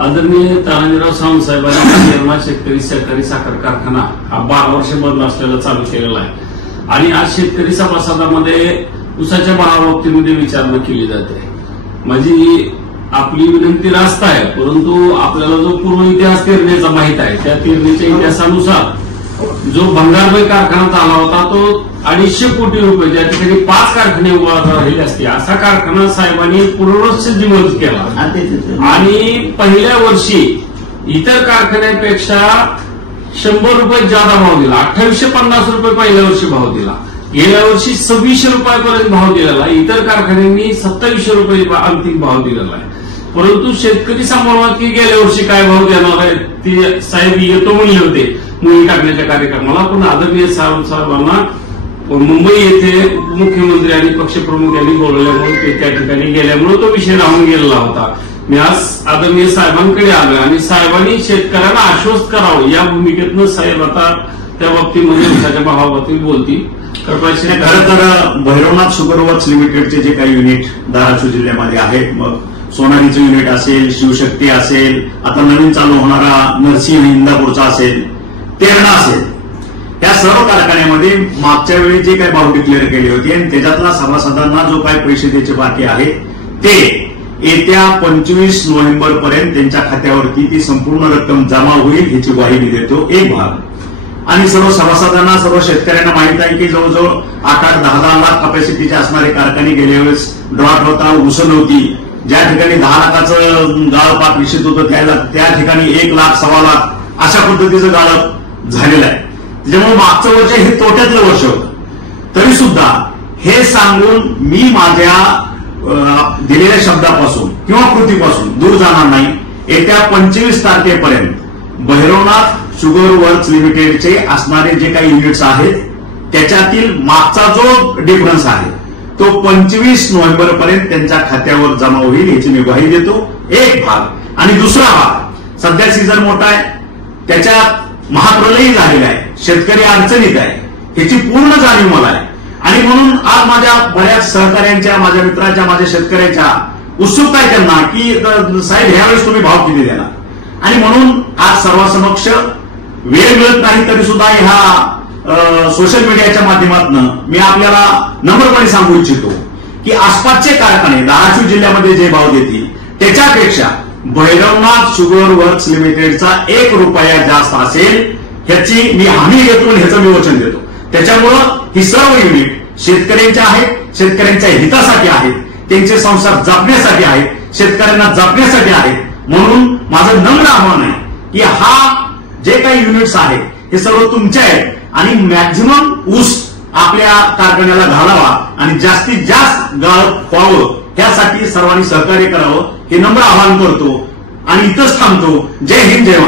आदरणीय तानाजीराव सावंत साहेबांनी निर्मा शेतकरी सहकारी साखर कारखाना हा 12 वर्ष बंद असलेला चालू केलेला आहे आणि आज शेतकरी सभासदांमध्ये ऊसाच्या भावाबाबतीमध्ये विचारणा केली जाते। माझी आपली विनंती रास्त आहे, परंतु आपल्याला जो पूर्व इतिहास पेरणीचा माहित आहे त्या पेरणीच्या इतिहासानुसार जो भंगारबाई कारखाना आला होता तो 250 कोटी रुपये, ज्या ठिकाणी 5 कारखाने उभा राहिले असते असा कारखाना साहेबांनी पुनर्वसिद्ध केला आणि पहिल्या वर्षी इतर कारखान्यापेक्षा 100 रुपये जादा भाव दिला। 2850 रुपये पहिल्या वर्षी भाव दिला, गेल्या वर्षी 2600 रुपयापर्यंत भाव दिलेला, इतर कारखान्यांनी 2700 रुपये अंतिम भाव दिलेला आहे। परंतु शेतकरी समोर की गेल्या वर्षी काय भाव देणार आहे ते साहेब येतो म्हणले होते मुली टाकण्याच्या कार्यक्रमाला, पण आदरणीय साहेबांना मुंबई येथे मुख्यमंत्री आणि पक्षप्रमुख यांनी बोलवल्यामुळे ते त्या ठिकाणी गेल्यामुळे तो विषय राहून गेलेला होता। मी आज आदरणीय साहेबांकडे आलोय आणि साहेबांनी शेतकऱ्यांना आश्वस्त करावं या भूमिकेतनं साहेब आता त्या बाबतीमध्ये ऊसाच्या भावाबाबतीत बोलतील। खरं तर भैरवनाथ शुगर वर्क्स लिमिटेडचे जे काही युनिट धाराशिव जिल्ह्यामध्ये आहेत, मग सोनालीचं युनिट असेल, शिवशक्ती असेल, आता नवीन चालू होणारा नरसिंह इंदापूरचा असेल, तेरणा असेल, या सर्व कारखान्यामध्ये मागच्या वेळी जे काही भाव डिक्लेअर केले होते आणि त्याच्यातला सभासदांना जो काही पैसे द्यायचे बाकी आहेत ते येत्या 25 नोव्हेंबर पर्यंत त्यांच्या खात्यावरती ती संपूर्ण रक्कम जमा होईल ह्याची ग्वाही मी देतो। एक भाग आणि सर्व सभासदांना सर्व शेतकऱ्यांना माहित आहे की जवळजवळ 8-10 लाख कॅपॅसिटीचे असणारे कारखाने गेल्या वेळेस ड्रॉट होता, ऊस नव्हती, ज्या ठिकाणी 10 लाखाचं गाळपाक निश्चित होतं त्या ठिकाणी 1 लाख 1.25 लाख अशा पद्धतीचं गाळप झालेलं आहे। त्याच्यामुळे मागचं वर्ष हे तोट्यातलं वर्ष होतं, तरी सुद्धा हे सांगून मी माझ्या दिलेल्या शब्दापासून किंवा कृतीपासून दूर जाणार नाही। येत्या 25 तारखेपर्यंत भैरवनाथ शुगर वर्क्स लिमिटेडचे असणारे जे काही युनिट्स आहेत त्याच्यातील मागचा जो डिफरन्स आहे तो 25 नोव्हेंबर पर्यंत त्यांच्या खात्यावर जमा होईल याची मी ग्वाही देतो। एक भाग आणि दुसरा भाग, सध्या सीझन मोठा आहे, त्याच्यात महाप्रलयही झालेला आहे, शेतकरी अडचणीत आहे, याची पूर्ण जाणीव मला आहे आणि म्हणून आज माझ्या बऱ्याच सहकार्यांच्या, माझ्या मित्राच्या, माझ्या शेतकऱ्यांच्या उत्सुकता आहे त्यांना की साहेब ह्यावेळेस तुम्ही भाव किती देणार आणि म्हणून आज सर्वांसमक्ष वेळ मिळत नाही तरी सुद्धा ह्या सोशल मीडियाच्या माध्यमातून मी आपल्याला नम्रपणे सांगू इच्छितो की आसपासचे कारखाने धाराशिव जिल्ह्यामध्ये जे भाव देतील त्याच्यापेक्षा भैरवनाथ शुगर वर्क्स लिमिटेडचा 1 रुपया जास्त असेल ह्याची मी हमी देतो आणि ह्याचं मी वचन देतो। त्याच्यामुळं ही सर्व युनिट शेतकऱ्यांच्या आहेत, शेतकऱ्यांच्या हितासाठी आहेत, त्यांचे संसार जपण्यासाठी आहेत, शेतकऱ्यांना जपण्यासाठी आहेत। म्हणून माझं नम्र आव्हान आहे की हा जे काही युनिट्स आहेत हे सर्व तुमचे आहेत आणि मॅक्झिमम ऊस आपल्या कारखान्याला घालावा आणि जास्तीत जास्त गाळप व्हावं यासाठी सर्वांनी सहकार्य करावं हे नम्र आवाहन करतो आणि इथंच थांबतो। जय हिंद, जय